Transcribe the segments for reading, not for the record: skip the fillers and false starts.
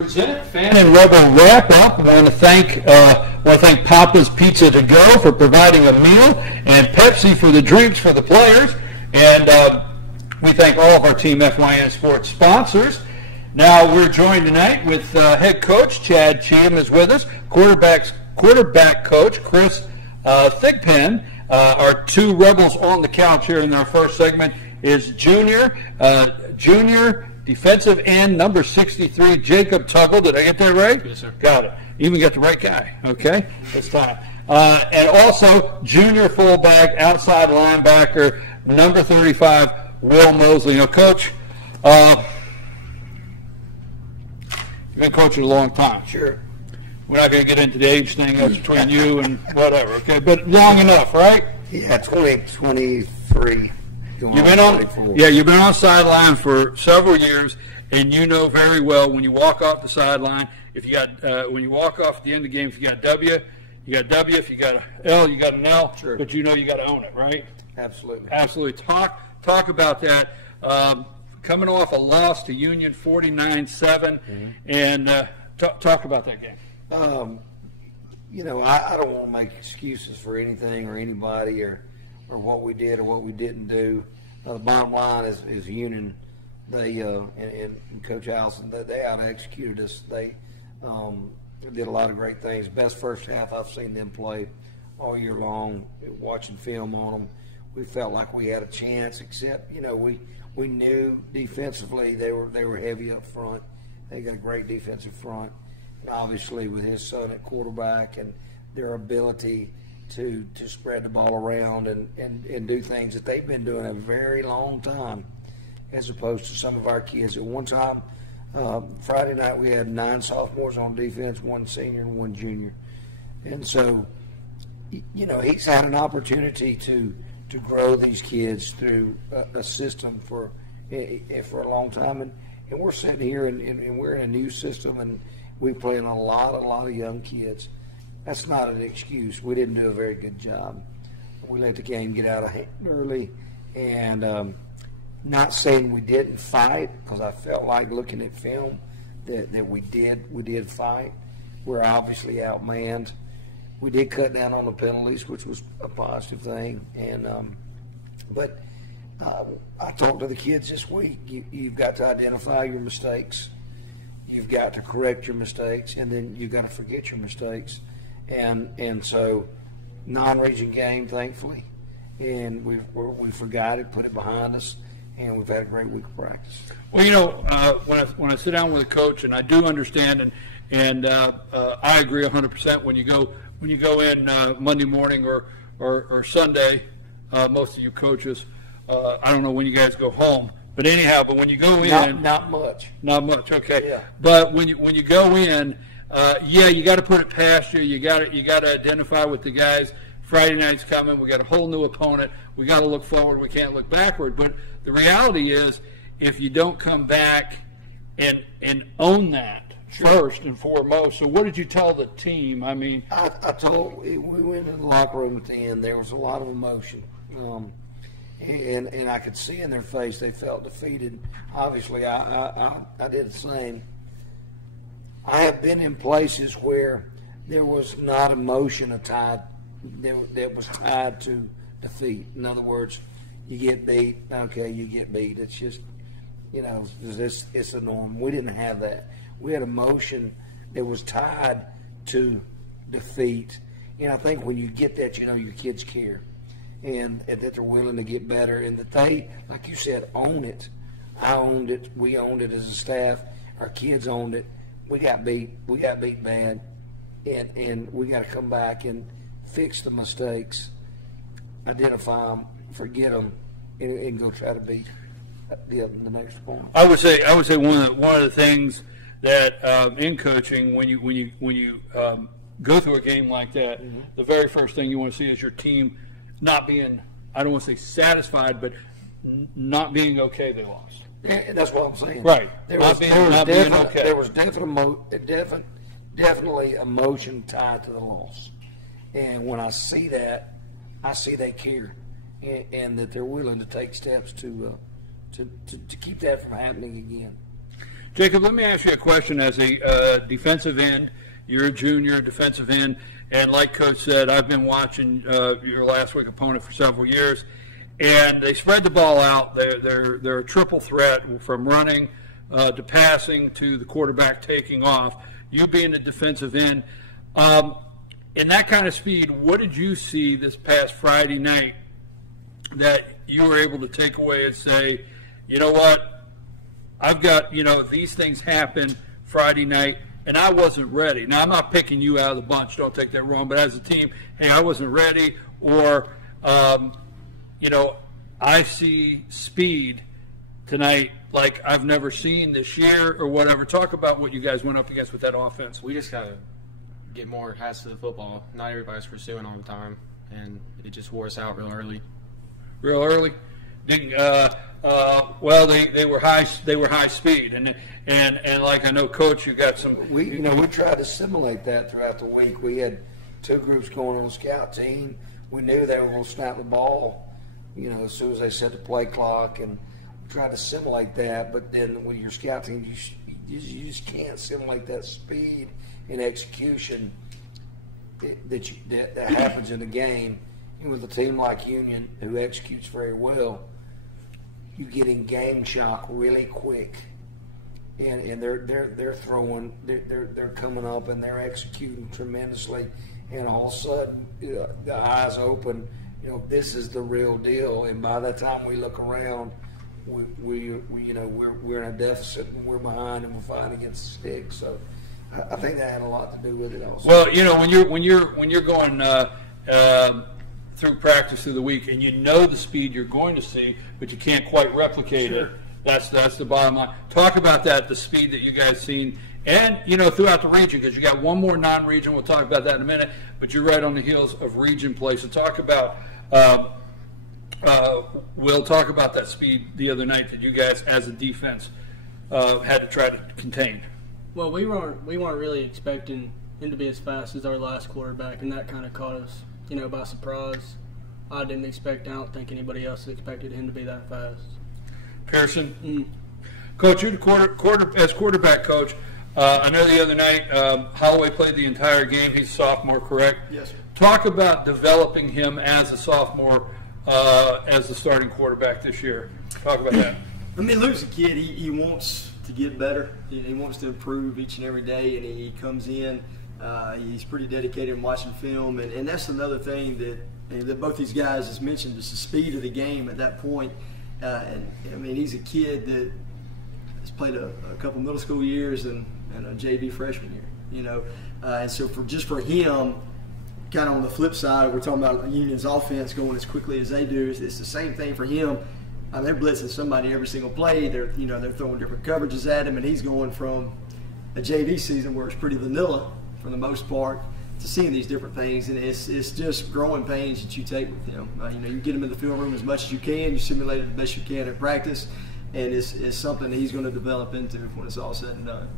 Present Fan and Rebel wrap up. I want to thank Papa's Pizza to Go for providing a meal and Pepsi for the drinks for the players. And we thank all of our Team FYN Sports sponsors. Now we're joined tonight with head coach Chad Cheatham is with us, quarterback coach Chris Thigpen. Our two Rebels on the couch here in our first segment is junior defensive end, number 63, Jacob Tuggle. Did I get that right? Yes, sir. Got it. Even got the right guy. Okay, this time. And also junior fullback, outside linebacker, number 35, Will Mosley. Now, Coach, you've been coaching a long time. Sure. We're not going to get into the age thing. That's between you and whatever. Okay, but long enough, right? Yeah, 23. You've been on sideline for several years, and you know very well when you walk off the sideline, if you got when you walk off at the end of the game, if you got a W, you got a W. If you got an L, you got an L. Sure. But you know you got to own it, right? Absolutely. Absolutely. Talk about that. Coming off a loss to Union 49-7, and talk about that game. You know, I don't want to make excuses for anything or anybody or what we did or what we didn't do. The bottom line is Union. They and Coach Allison, they out-executed us. They did a lot of great things. Best first half I've seen them play all year long. Watching film on them, we felt like we had a chance. Except, you know, we knew defensively they were heavy up front. They got a great defensive front. And obviously, with his son at quarterback and their ability to spread the ball around and do things that they've been doing a very long time, as opposed to some of our kids. At one time, Friday night, we had 9 sophomores on defense, 1 senior and 1 junior. And so, you know, he's had an opportunity to grow these kids through a system for a long time. And we're sitting here and we're in a new system, and we play in a lot of young kids. That's not an excuse. We didn't do a very good job. We let the game get out of hand early, and not saying we didn't fight, because I felt like looking at film that we did fight. We're obviously outmanned. We did cut down on the penalties, which was a positive thing. And but I talked to the kids this week. You've got to identify your mistakes. You've got to correct your mistakes, and then you've got to forget your mistakes. And so, non-region game, thankfully, and we forgot it, put it behind us, and we've had a great week of practice. Well, you know, when I sit down with a coach, and I do understand, and I agree 100% when you go in Monday morning or Sunday, most of you coaches, I don't know when you guys go home, but anyhow, but when you go in, not much, okay. Yeah. But when you go in. You got to put it past you. You got to identify with the guys. Friday night's coming. We got a whole new opponent. We got to look forward. We can't look backward. But the reality is, if you don't come back and own that first and foremost. So what did you tell the team? I mean, we went in the locker room at the end. There was a lot of emotion, and I could see in their face they felt defeated. Obviously, I did the same. I have been in places where there was not emotion that was tied to defeat. In other words, you get beat, okay, you get beat. It's just, you know, it's a norm. We didn't have that. We had emotion that was tied to defeat. And I think when you get that, you know, your kids care, and that they're willing to get better, and that they, like you said, own it. I owned it. We owned it as a staff. Our kids owned it. We got beat bad, and we got to come back and fix the mistakes, identify them, forget them, and go try to beat the next opponent. I would say one of the things that in coaching, when you go through a game like that, the very first thing you want to see is your team not being, I don't want to say satisfied, but not being okay they lost. And that's what I'm saying. Right. There was definitely emotion tied to the loss. And when I see that, I see they care, and that they're willing to take steps to keep that from happening again. Jacob, let me ask you a question. As a defensive end, you're a junior defensive end, and like Coach said, I've been watching your last week opponent for several years, and they spread the ball out. They're a triple threat from running to passing to the quarterback taking off. You being a defensive end, in that kind of speed, what did you see this past Friday night that you were able to take away and say, you know what, I've got, these things happen Friday night, and I wasn't ready. Now, I'm not picking you out of the bunch, don't take that wrong, but as a team, hey, I wasn't ready, or, I see speed tonight like I've never seen this year or whatever. Talk about what you guys went up against with that offense. We just got to get more hats to the football. Not everybody's pursuing all the time, and it just wore us out real early. Real early? Well, they were high. They were high speed, and like I know, Coach, you got some. We tried to simulate that throughout the week. We had two groups going on the scout team. We knew they were going to snap the ball, as soon as they set the play clock, and we tried to simulate that. But then with your scout team, you just can't simulate that speed and execution that happens in the game. And with a team like Union, who executes very well, you get in game shock really quick, and they're throwing, they're coming up and they're executing tremendously, and all of a sudden the eyes open. This is the real deal. And by the time we look around, we're in a deficit and we're behind and we're fighting against the sticks. So I think that had a lot to do with it also. Well, when you're going through practice through the week, and the speed you're going to see, but you can't quite replicate it. That's the bottom line. Talk about that, the speed that you guys seen, and throughout the region, because you got one more non-region. We'll talk about that in a minute. But you're right on the heels of region play. So talk about. We'll talk about that speed the other night that you guys, as a defense, had to try to contain. Well, we weren't really expecting him to be as fast as our last quarterback, and that kind of caught us, by surprise. I didn't expect. I don't think anybody else expected him to be that fast. Pearson, Coach, you're the as quarterback coach. I know the other night Holloway played the entire game. He's a sophomore, correct? Yes, sir. Talk about developing him as a sophomore, as the starting quarterback this year. Talk about that. I mean, Luke's a kid. He wants to get better. He wants to improve each and every day, and he comes in. He's pretty dedicated in watching film, and that's another thing that both these guys has mentioned, is the speed of the game at that point. And I mean, he's a kid that has played a couple middle school years and a JV freshman year, and so for him, kind of on the flip side, we're talking about Union's offense going as quickly as they do. It's the same thing for him. They're blitzing somebody every single play. They're throwing different coverages at him, and he's going from a JV season where it's pretty vanilla for the most part to seeing these different things, and it's just growing pains that you take with him. You get him in the field room as much as you can. You simulate it the best you can at practice, and it's something that he's going to develop into when it's all said and done.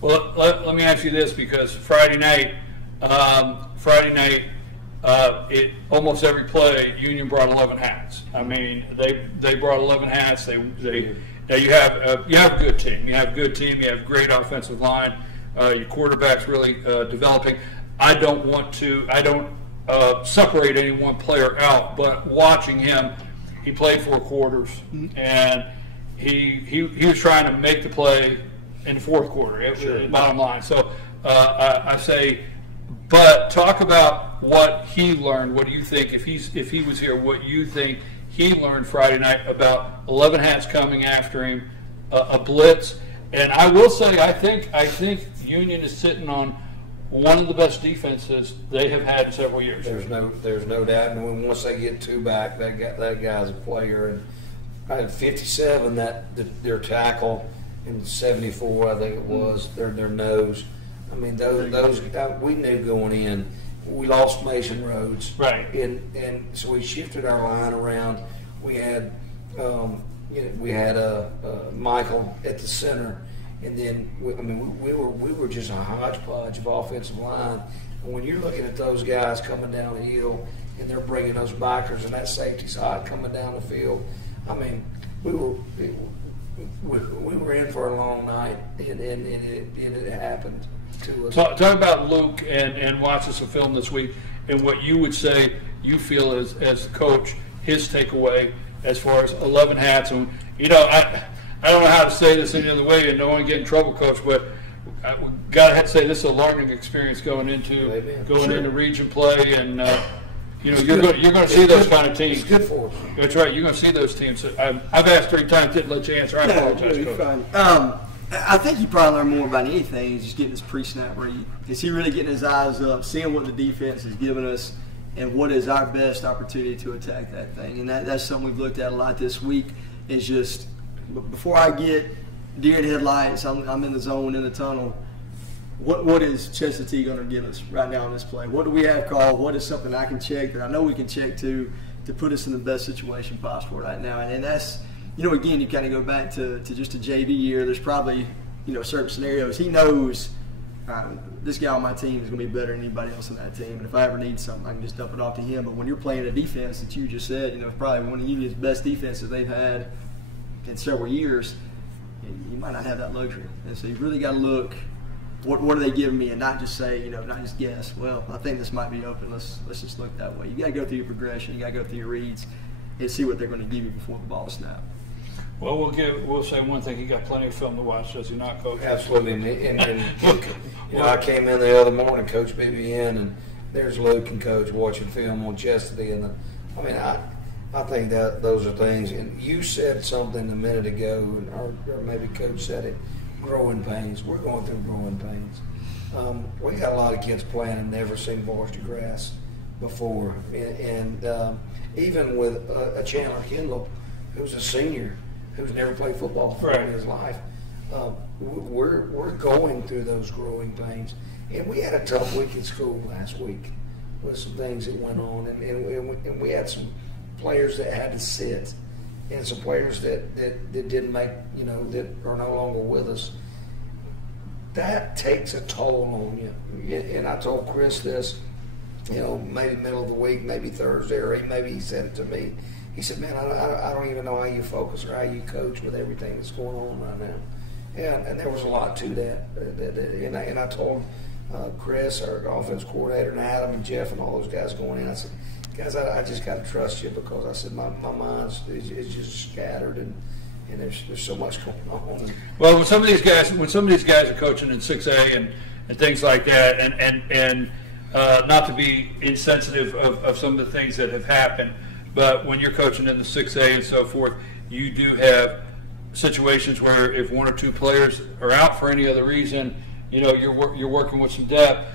Well, let me ask you this, because Friday night, almost every play, Union brought 11 hats. I mean, they brought 11 hats. Now you have a good team. You have a good team. You have a great offensive line. Your quarterback's really developing. I don't separate any one player out, but watching him, he played 4 quarters, and he was trying to make the play in the fourth quarter. Sure. Bottom line. So I say, but talk about what he learned. What do you think, if he was here, what you think he learned Friday night about 11 hats coming after him, a blitz? And I will say, I think Union is sitting on one of the best defenses they have had in several years. There's no doubt. And once they get 2 back, that guy's a player. And I had 57 their tackle, and 74 I think it was their nose. I mean, those we knew going in. We lost Mason Rhodes, right? And so we shifted our line around. We had Michael at the center, and then we were just a hodgepodge of offensive line. And when you're looking at those guys coming down the hill, and they're bringing those backers, and that safety's hot coming down the field, I mean, we were in for a long night, and it happened to us. Talk about Luke and watching some film this week, and what you would say you feel as coach, his takeaway as far as 11 hats. And I don't know how to say this any other way, and don't want to get in trouble, Coach, but we got to say this is a learning experience going into region play, and you're going to see those kind of teams. It's good for us. That's right. You're going to see those teams. I've asked 3 times, didn't let you answer. I apologize, Coach. I think he probably learned more about anything is just getting his pre-snap read. Is he really getting his eyes up, seeing what the defense is giving us, and what is our best opportunity to attack that thing? And that's something we've looked at a lot this week. Is just before I get deer in headlights, I'm in the zone, in the tunnel. What is Chestatee going to give us right now in this play? What do we have called? What is something I can check that I know we can check to put us in the best situation possible right now? And that's, again, you kind of go back to just a JV year. There's probably, certain scenarios. He knows this guy on my team is going to be better than anybody else on that team. And if I ever need something, I can just dump it off to him. But when you're playing a defense that you just said, it's probably one of the best defenses they've had in several years, you might not have that luxury. And so you've really got to look, what are they giving me, and not just say, not just guess, well, I think this might be open, let's just look that way. You got to go through your progression, you got to go through your reads and see what they're going to give you before the ball snaps. Well, we'll say one thing, he got plenty of film to watch, does he not, Coach? Absolutely. And I came in the other morning, Coach BB and there's Luke and Coach watching film on Chestatee, and I think that those are things, and you said something a minute ago, or maybe Coach said it, growing pains. We're going through growing pains. We got a lot of kids playing and never seen varsity grass before, and even with a Chandler Kendall, who's a senior, who's never played football before in his life, we're going through those growing pains. And we had a tough week at school last week with some things that went on, and we had some players that had to sit, and some players that didn't make, that are no longer with us. That takes a toll on you. And I told Chris this, maybe middle of the week, maybe Thursday, or maybe he said it to me. He said, man, I don't even know how you focus or how you coach with everything that's going on right now. And there was a lot to that. And I told Chris, our offense coordinator, and Adam and Jeff and all those guys going in, I said, guys, I just got to trust you, because I said my mind is just scattered, and there's so much going on. Well, when some of these guys are coaching in 6A and things like that, and not to be insensitive of some of the things that have happened, but when you're coaching in the 6A and so forth, you do have situations where if 1 or 2 players are out for any other reason, you're working with some depth.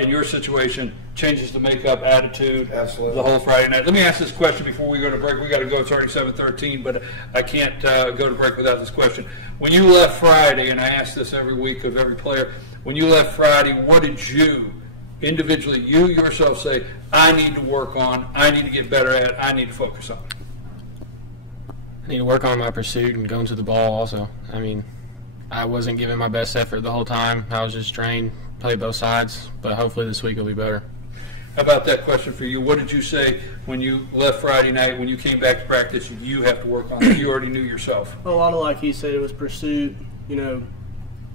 In your situation, changes the makeup, attitude, absolutely, the whole Friday night. Let me ask this question before we go to break. We got to go. It's already 7:13, but I can't go to break without this question. When you left Friday, and I ask this every week of every player, when you left Friday, what did you individually, you yourself, say, I need to work on, I need to get better at, I need to focus on? I need to work on my pursuit and going to the ball also. I wasn't giving my best effort the whole time. I was just trained, played both sides, but hopefully this week will be better. How about that question for you? What did you say when you left Friday night, when you came back to practice, you have to work on it? You already knew yourself. A lot of, like he said, it was pursuit,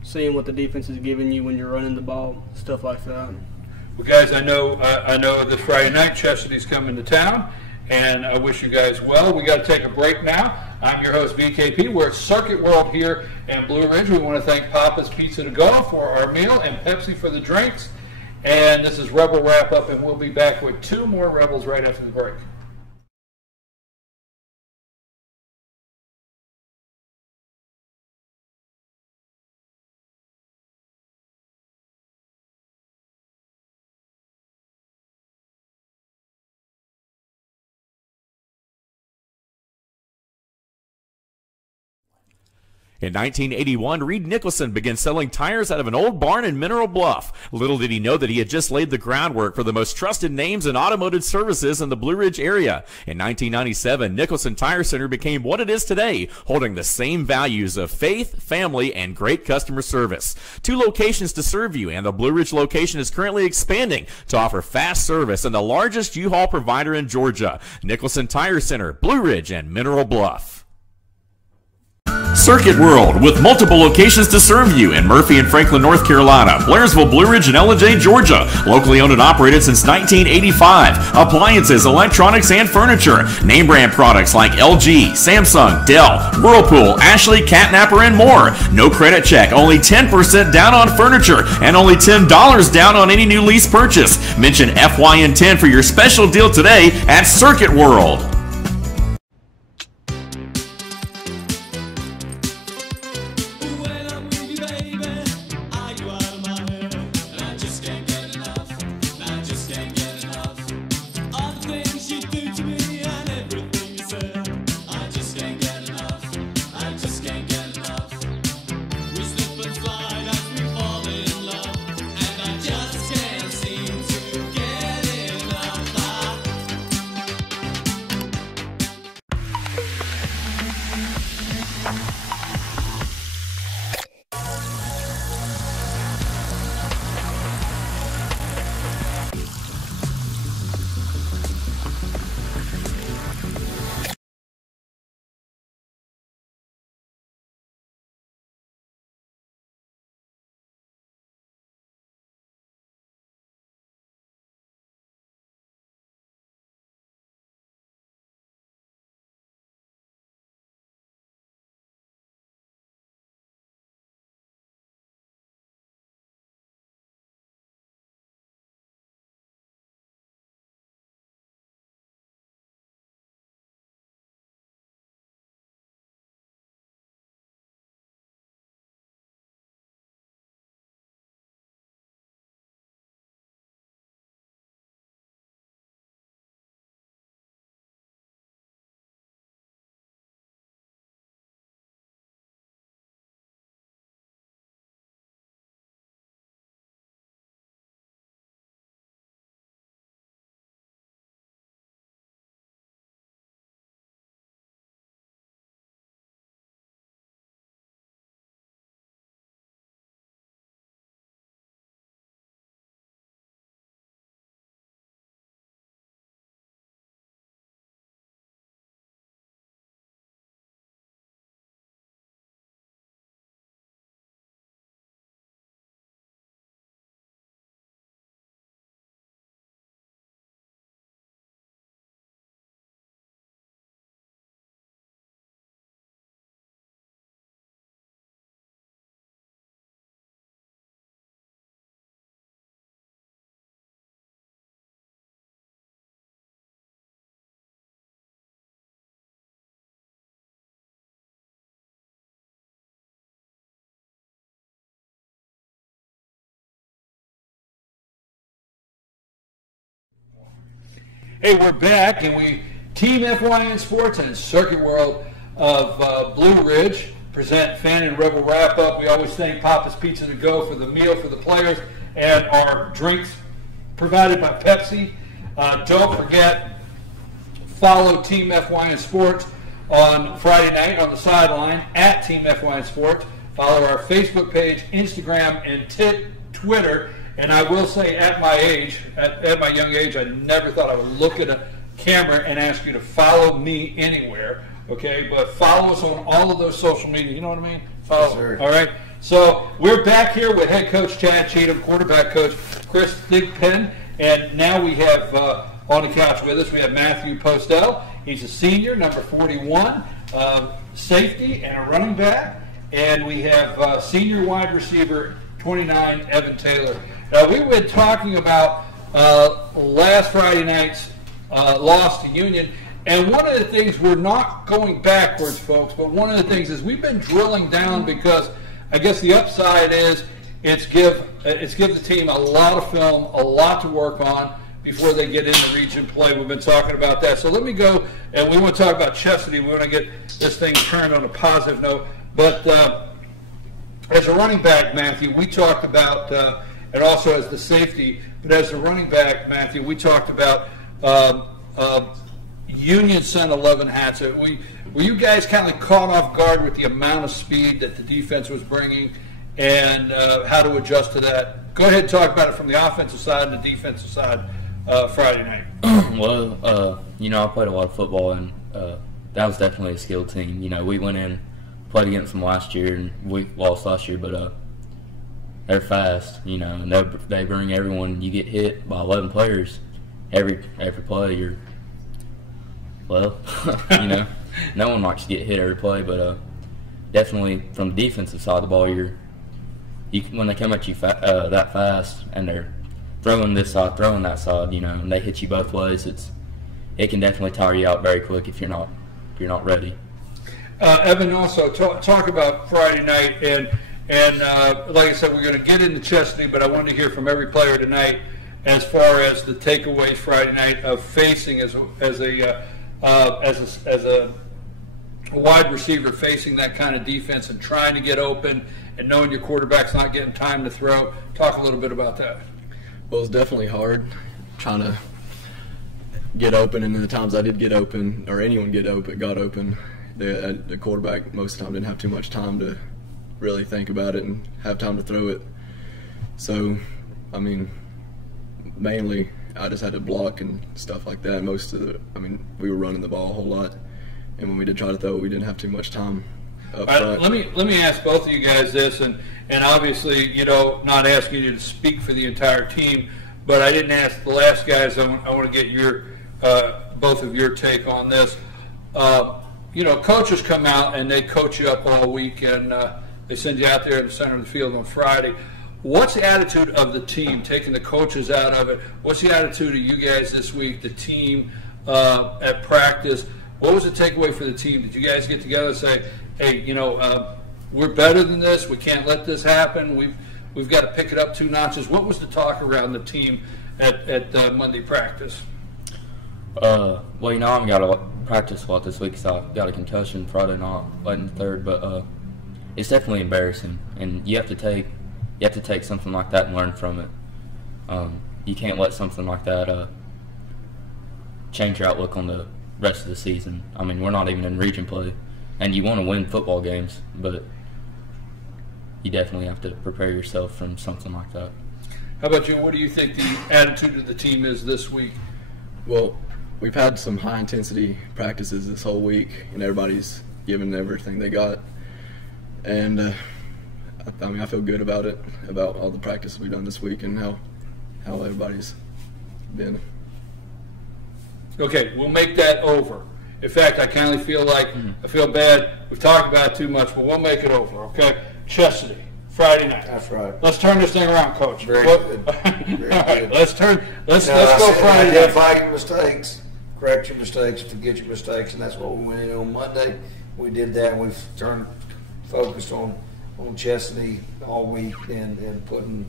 seeing what the defense is giving you when you're running the ball, stuff like that. Well, guys, I know this Friday night Chesapeake's coming to town, and I wish you guys well. We got to take a break now. I'm your host, VKP. We're at Circuit World here in Blue Ridge. We want to thank Papa's Pizza to Go for our meal and Pepsi for the drinks. And this is Rebel Wrap Up, and we'll be back with 2 more Rebels right after the break. In 1981, Reed Nicholson began selling tires out of an old barn in Mineral Bluff. Little did he know that he had just laid the groundwork for the most trusted names in automotive services in the Blue Ridge area. In 1997, Nicholson Tire Center became what it is today, holding the same values of faith, family, and great customer service. 2 locations to serve you, and the Blue Ridge location is currently expanding to offer fast service and the largest U-Haul provider in Georgia. Nicholson Tire Center, Blue Ridge, and Mineral Bluff. Circuit World, with multiple locations to serve you in Murphy and Franklin, North Carolina, Blairsville, Blue Ridge, and Ellen, Georgia. Locally owned and operated since 1985. Appliances, electronics, and furniture. Name brand products like LG, Samsung, Dell, Whirlpool, Ashley, Catnapper, and more. No credit check, only 10% down on furniture, and only $10 down on any new lease purchase. Mention FYN10 for your special deal today at Circuit World. Hey, we're back, and Team FYN Sports and Circuit World of Blue Ridge present Fan and Rebel Wrap-Up. We always thank Papa's Pizza to Go for the meal for the players and our drinks provided by Pepsi. Don't forget, follow Team FYN Sports on Friday night on the sideline at Team FYN Sports. Follow our Facebook page, Instagram, and Twitter. And I will say, at my age, at my young age, I never thought I would look at a camera and ask you to follow me anywhere, okay? But follow us on all of those social media. You know what I mean? Follow. Yes, sir. All right? So we're back here with head coach Chad Cheatham, quarterback coach Chris Thigpen, and now we have on the couch with us, we have Matthew Postel. He's a senior, number 41, safety and a running back. And we have senior wide receiver 29, Evan Taylor. We've been talking about last Friday night's loss to Union, and one of the things, we're not going backwards, folks, but one of the things is we've been drilling down because I guess the upside is it's give the team a lot of film, a lot to work on before they get into region play. We've been talking about that. So let me go, and we want to talk about Chesapeake. We want to get this thing turned on a positive note. But as a running back, Matthew, we talked about, and also as the safety, but as a running back, Matthew, we talked about Union sent 11 hats. Were you guys kind of caught off guard with the amount of speed that the defense was bringing and how to adjust to that? Go ahead and talk about it from the offensive side and the defensive side Friday night. Well, I played a lot of football, and that was definitely a skilled team. We went in played against them last year, and we lost last year, but they're fast, you know, and they bring everyone. You get hit by 11 players every play. You know, no one likes to get hit every play, but definitely from the defensive side of the ball, when they come at you that fast and they're throwing this side, throwing that side, you know, and they hit you both ways, it can definitely tire you out very quick if you're not ready. Evan, also talk about Friday night, and like I said, we're going to get into Chesapeake, but I wanted to hear from every player tonight as far as the takeaways Friday night of facing as a wide receiver, facing that kind of defense and trying to get open and knowing your quarterback's not getting time to throw. Talk a little bit about that. Well, it's definitely hard trying to get open, and in the times I did get open, or anyone got open, the quarterback most of the time didn't have too much time to really think about it and have time to throw it. So, I mean, mainly I just had to block and stuff like that. We were running the ball a whole lot, and when we did try to throw it, we didn't have too much time up front. Let me ask both of you guys this, and obviously, you know, not asking you to speak for the entire team, but I didn't ask the last guys. I want to get your both of your take on this. You know, coaches come out and they coach you up all week, and they send you out there in the center of the field on Friday. What's the attitude of the team, taking the coaches out of it? What's the attitude of you guys this week, the team at practice? What was the takeaway for the team? Did you guys get together and say, hey, you know, we're better than this. We can't let this happen. We've got to pick it up 2 notches. What was the talk around the team at Monday practice? Well, you know, I haven't got to practice a lot this week because I got a concussion Friday night, late in the third. But it's definitely embarrassing, and you have to take something like that and learn from it. You can't let something like that change your outlook on the rest of the season. I mean, we're not even in region play, and you want to win football games, but you definitely have to prepare yourself from something like that. How about you? What do you think the attitude of the team is this week? Well, we've had some high-intensity practices this whole week, and everybody's given everything they got. And, I feel good about it, about all the practices we've done this week and how everybody's been. Okay, we'll make that over. In fact, I kind of feel like I feel bad. We've talked about it too much, but we'll make it over, okay? Chesapeake, Friday night. That's right. Let's turn this thing around, Coach. Very good. Very all right, good. let's go Friday night. Identify your mistakes, correct your mistakes, forget your mistakes, and that's what we went in on Monday. We did that. We've focused on Chesapeake all week and putting,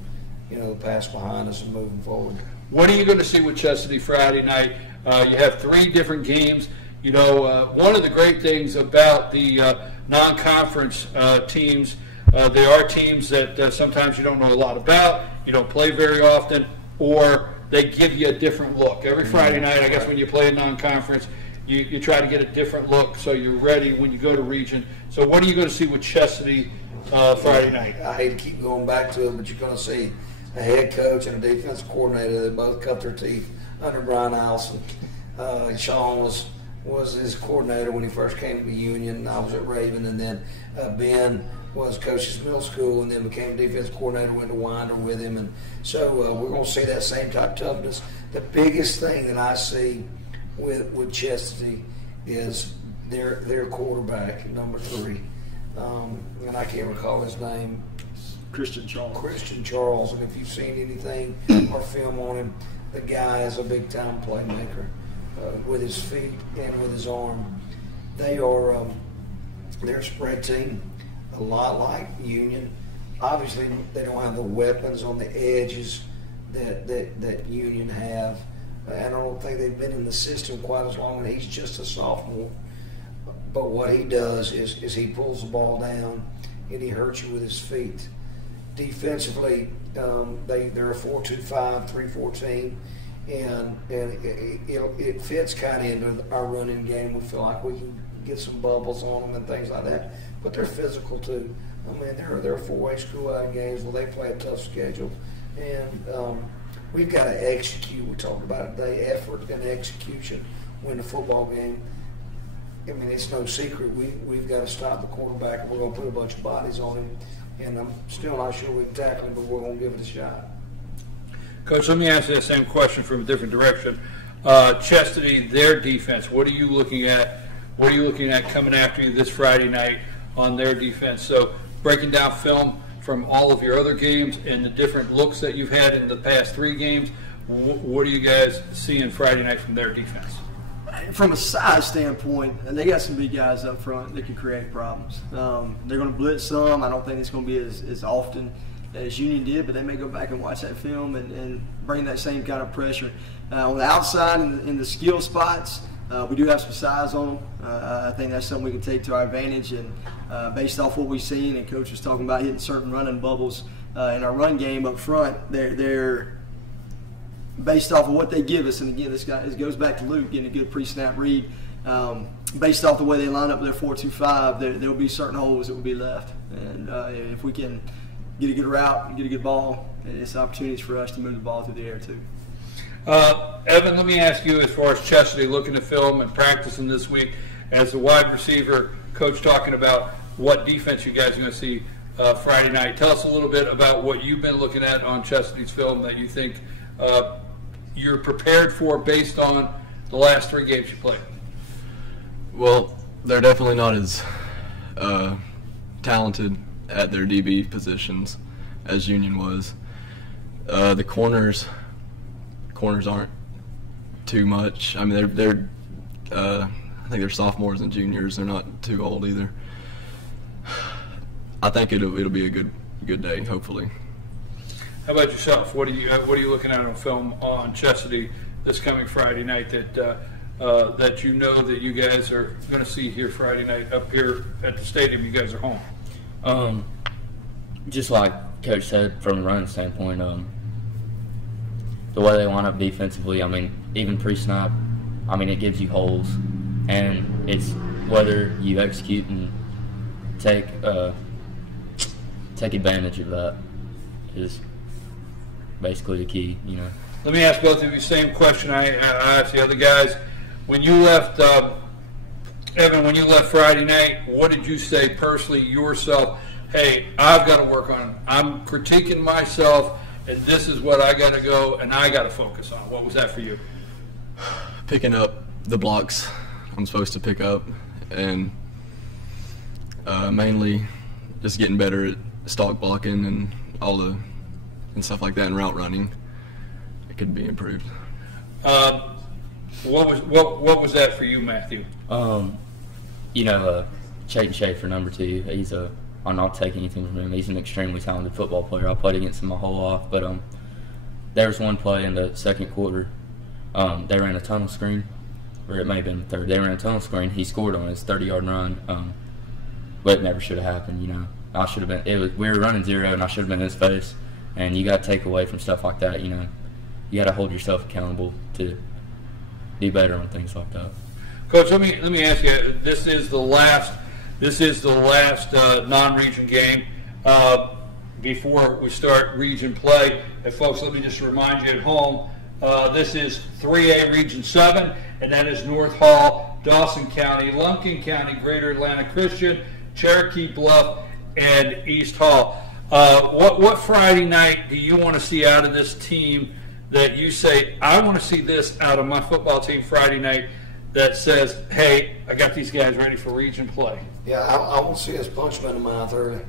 you know, the past behind us and moving forward. What are you going to see with Chesapeake Friday night? You have 3 different games. You know, one of the great things about the non-conference teams, they are teams that sometimes you don't know a lot about, you don't play very often, or they give you a different look. Every Friday night, I guess, when you play a non-conference, you try to get a different look so you're ready when you go to region. So what are you going to see with Chesapeake Friday night? I hate to keep going back to it, but you're going to see a head coach and a defensive coordinator that both cut their teeth under Brian Allison. Sean was his coordinator when he first came to Union. I was at Raven, and then Ben was coach's middle school and then became defensive coordinator, went to Winder with him. And so we're going to see that same type of toughness. The biggest thing that I see with Chesapeake is their quarterback, number 3. And I can't recall his name. Christian Charles. And if you've seen anything or film on him, the guy is a big-time playmaker with his feet and with his arm. They're a spread team, a lot like Union. Obviously, they don't have the weapons on the edges that Union have. I don't think they've been in the system quite as long, and he's just a sophomore. But what he does is he pulls the ball down and he hurts you with his feet. Defensively, they're a 4-2-5, 3-4 team, and it fits kind of into our running game. We feel like we can get some bubbles on them and things like that. But they're physical too. I mean, they're a 4-way school out of games. Well, they play a tough schedule, and we've got to execute. We talked about it today: effort and execution win the football game. I mean, it's no secret. We've got to stop the quarterback, and we're going to put a bunch of bodies on him. And I'm still not sure we can tackle him, but we're going to give it a shot. Coach, let me ask you the same question from a different direction. Chastity, their defense, what are you looking at? What are you looking at coming after you this Friday night on their defense? So breaking down film from all of your other games and the different looks that you've had in the past 3 games, what are you guys seeing Friday night from their defense? From a size standpoint, and they got some big guys up front that can create problems. They're going to blitz some. I don't think it's going to be as often as Union did, but they may go back and watch that film and bring that same kind of pressure. On the outside, in the skill spots, we do have some size on them. I think that's something we can take to our advantage. And based off what we've seen, and Coach was talking about hitting certain running bubbles in our run game up front, they're based off of what they give us. And again, it goes back to Luke getting a good pre-snap read. Based off the way they line up their 4-2-5, there will be certain holes that will be left. And if we can get a good route and get a good ball, it's opportunities for us to move the ball through the air too. Evan, let me ask you, as far as Chastity looking at film and practicing this week, as a wide receiver coach, talking about what defense you guys are going to see Friday night. Tell us a little bit about what you've been looking at on Chastity's film that you think you're prepared for based on the last 3 games you played. Well, they're definitely not as talented at their DB positions as Union was. The corners aren't too much. I mean, they're I think they're sophomores and juniors. They're not too old either. I think it'll be a good day, hopefully. How about yourself? What are you looking at on film on Chastity this coming Friday night that you know that you guys are going to see here Friday night up here at the stadium? You guys are home. Just like Coach said, from a running standpoint, the way they line up defensively, I mean, even pre-snap, I mean, it gives you holes, and it's whether you execute and take advantage of that is basically the key, you know. Let me ask both of you the same question I asked the other guys. When you left, Evan, when you left Friday night, what did you say personally yourself? Hey, I've got to work on it. I'm critiquing myself, and this is what I got to go, and I got to focus on. What was that for you? Picking up the blocks I'm supposed to pick up, and mainly just getting better at stock blocking and stuff like that, and route running. It could be improved. What was that for you, Matthew? You know, Chayton Schaefer, number 2. I'm not taking anything from him. He's an extremely talented football player. I played against him my whole life, but there was one play in the second quarter. They ran a tunnel screen, or it may have been the third. They ran a tunnel screen. He scored on his 30-yard run, but it never should have happened. You know, I should have been. We were running 0, and I should have been in his face. And you got to take away from stuff like that. You know, you got to hold yourself accountable to do better on things like that. Coach, let me ask you. This is the last non-region game before we start region play. And folks, let me just remind you at home, this is 3A Region 7, and that is North Hall, Dawson County, Lumpkin County, Greater Atlanta Christian, Cherokee Bluff, and East Hall. What Friday night do you want to see out of this team that you say, I want to see this out of my football team Friday night, that says, hey, I got these guys ready for region play? Yeah, I want to see us punch them in the mouth early.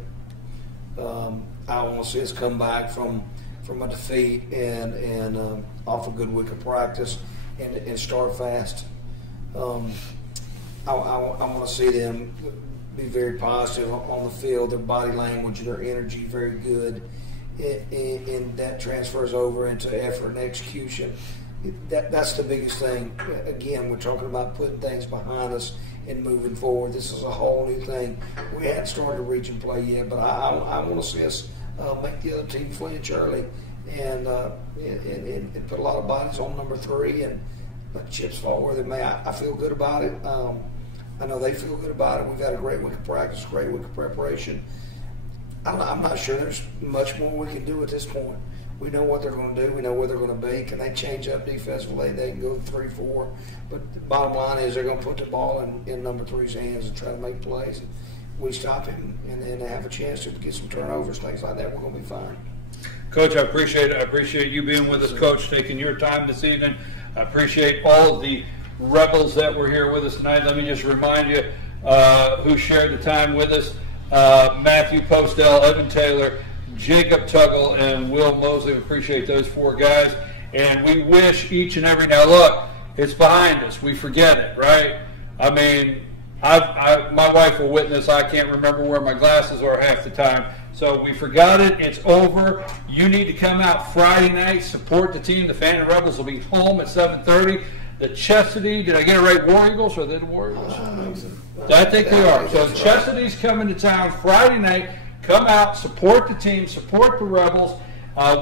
I want to see us come back from a defeat and off a good week of practice and start fast. I want to see them be very positive on the field, their body language, their energy very good, and that transfers over into effort and execution. That's the biggest thing. Again, we're talking about putting things behind us and moving forward. This is a whole new thing. We hadn't started region play yet, but I want to see us make the other team flinch early and put a lot of bodies on number 3 and let chips fall where they may. I feel good about it. I know they feel good about it. We've had a great week of practice, great week of preparation. I'm not sure there's much more we can do at this point. We know what they're going to do. We know where they're going to be. Can they change up defensively? They can go 3-4. But the bottom line is they're going to put the ball in number 3's hands and try to make plays. And we stop him and then have a chance to get some turnovers, things like that. We're going to be fine. Coach, I appreciate it. I appreciate you being with us, Coach, taking your time this evening. I appreciate all of the Rebels that were here with us tonight. Let me just remind you who shared the time with us. Matthew Postel, Evan Taylor, Jacob Tuggle, and Will Mosley. We appreciate those 4 guys. And we wish each and every, now look, it's behind us. We forget it, right? I mean, my wife will witness, I can't remember where my glasses are half the time. So we forgot it. It's over. You need to come out Friday night, support the team. The Fannin Rebels will be home at 7:30. The Chestatee, did I get it right, War Eagles, or are they the War Eagles? I think they are. So Chestatee's coming to town Friday night. Come out, support the team, support the Rebels.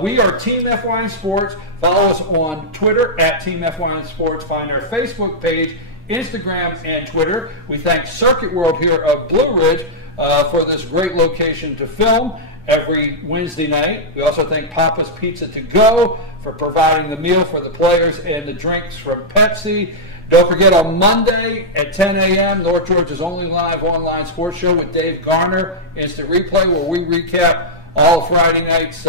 We are Team FYN Sports. Follow us on Twitter at Team FYN Sports. Find our Facebook page, Instagram, and Twitter. We thank Circuit World here of Blue Ridge for this great location to film every Wednesday night. We also thank Papa's Pizza to Go for providing the meal for the players and the drinks from Pepsi. Don't forget, on Monday at 10 a.m., North Georgia's only live online sports show with Dave Garner, Instant Replay, where we recap all Friday night's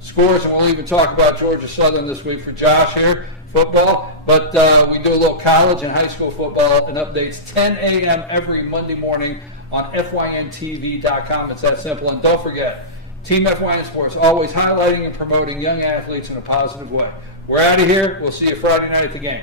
scores, and we'll even talk about Georgia Southern this week for Josh here, football. But we do a little college and high school football and updates 10 a.m. every Monday morning on FYNTV.com. It's that simple. And don't forget, Team FYN Sports, always highlighting and promoting young athletes in a positive way. We're out of here. We'll see you Friday night at the game.